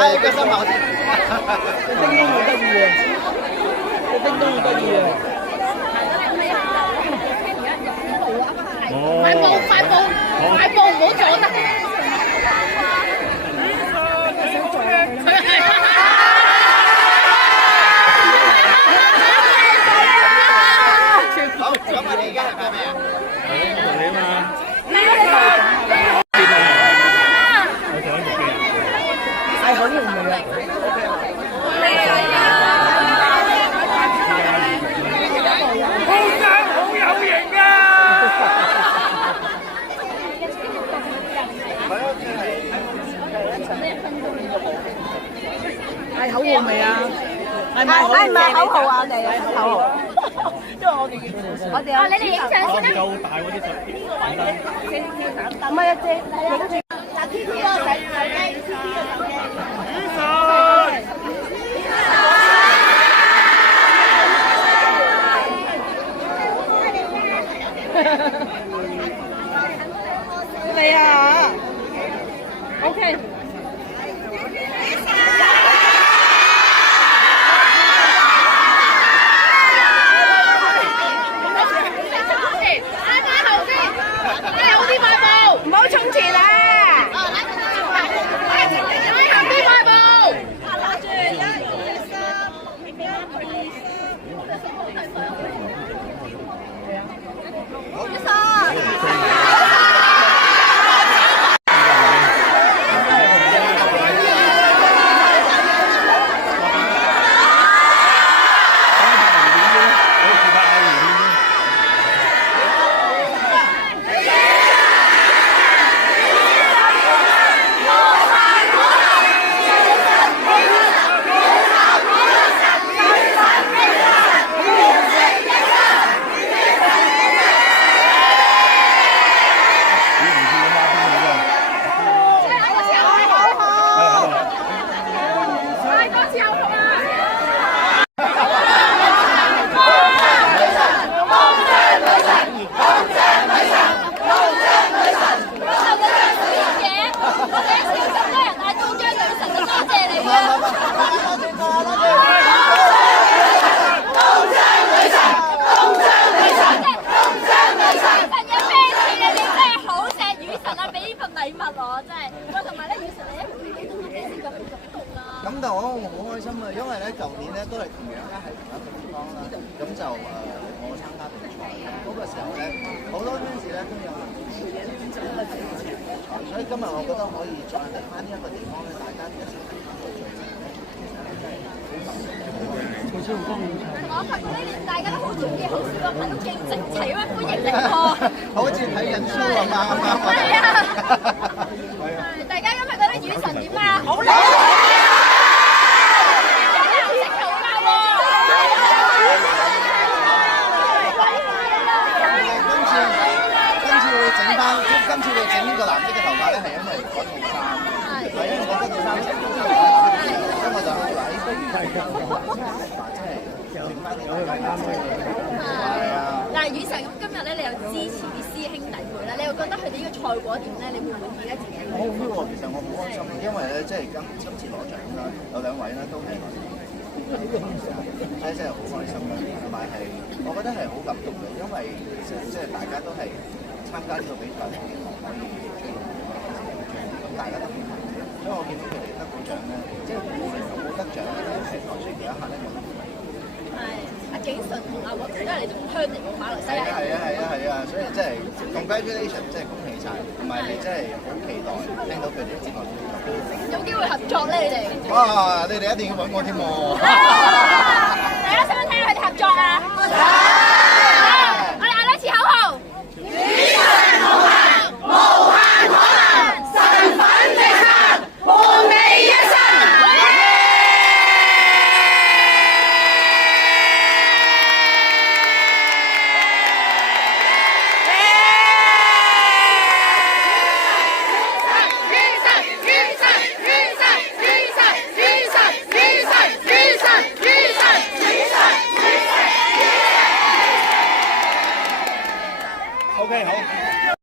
係腳心矛先。叮咚好得意啊！叮咚好得意啊！快步，快步，快步，唔好阻得。好，咁我哋而家係拍咩啊？同你啊嘛。係好容易啊！好有型啊！嗌口號未啊？係咪口號啊？我哋口號。因為我哋你哋影相先啦。夠大嗰啲就唔係啊，姐，影住嗱 T T 個仔手機 ，T T 個手機。你啊，OK。唔好衝前啊！咁但我好開心啊，因為咧舊年咧都係同樣咧係同一個地方啦，咁就我參加比賽，嗰個時候咧好多 fans 咧都有所以今日我覺得可以再嚟翻呢一個地方咧，大家一齊嚟翻個聚會，好似好多好長。我發覺呢年大家都好中意，好少個朋友勁整齊咁樣歡迎你喎。好似睇緊 show 咁啊！係啊，大家今日覺得雨神點啊？好靚！今次你整呢個藍色嘅頭髮咧，係因為嗰套衫，係因為我嗰套衫整咗，所以我就諗住話，不如係咁，即係整翻啲啱嘅嘢。係啊。嗱，雨神咁今日咧，你又支持啲師兄弟妹啦，你又覺得佢哋呢個賽果點咧？你會唔會而家自己？我好 feel 喎，其實我好開心，因為咧，即係今次攞獎啦，有兩位咧都係攞獎，所以真係好開心啦，同埋係我覺得係好感動嘅，因為即係大家都係。參加呢個比賽，希望可以追到咁大家都希望，所以我見到佢哋得到獎咧，即係冇得獎咧，係台上其他客咧冇得獎。係阿景淳同阿黃都係你同鄉嚟嘅馬來西亞。係啊，所以真係 congratulation， 真係恭喜晒，同埋你真係好期待聽到佢哋之外，有機會合作咧，你哋。哇！你哋一定要揾我添喎。大家想唔想睇下佢哋合作啊？我哋嗌多次口號。OK，好。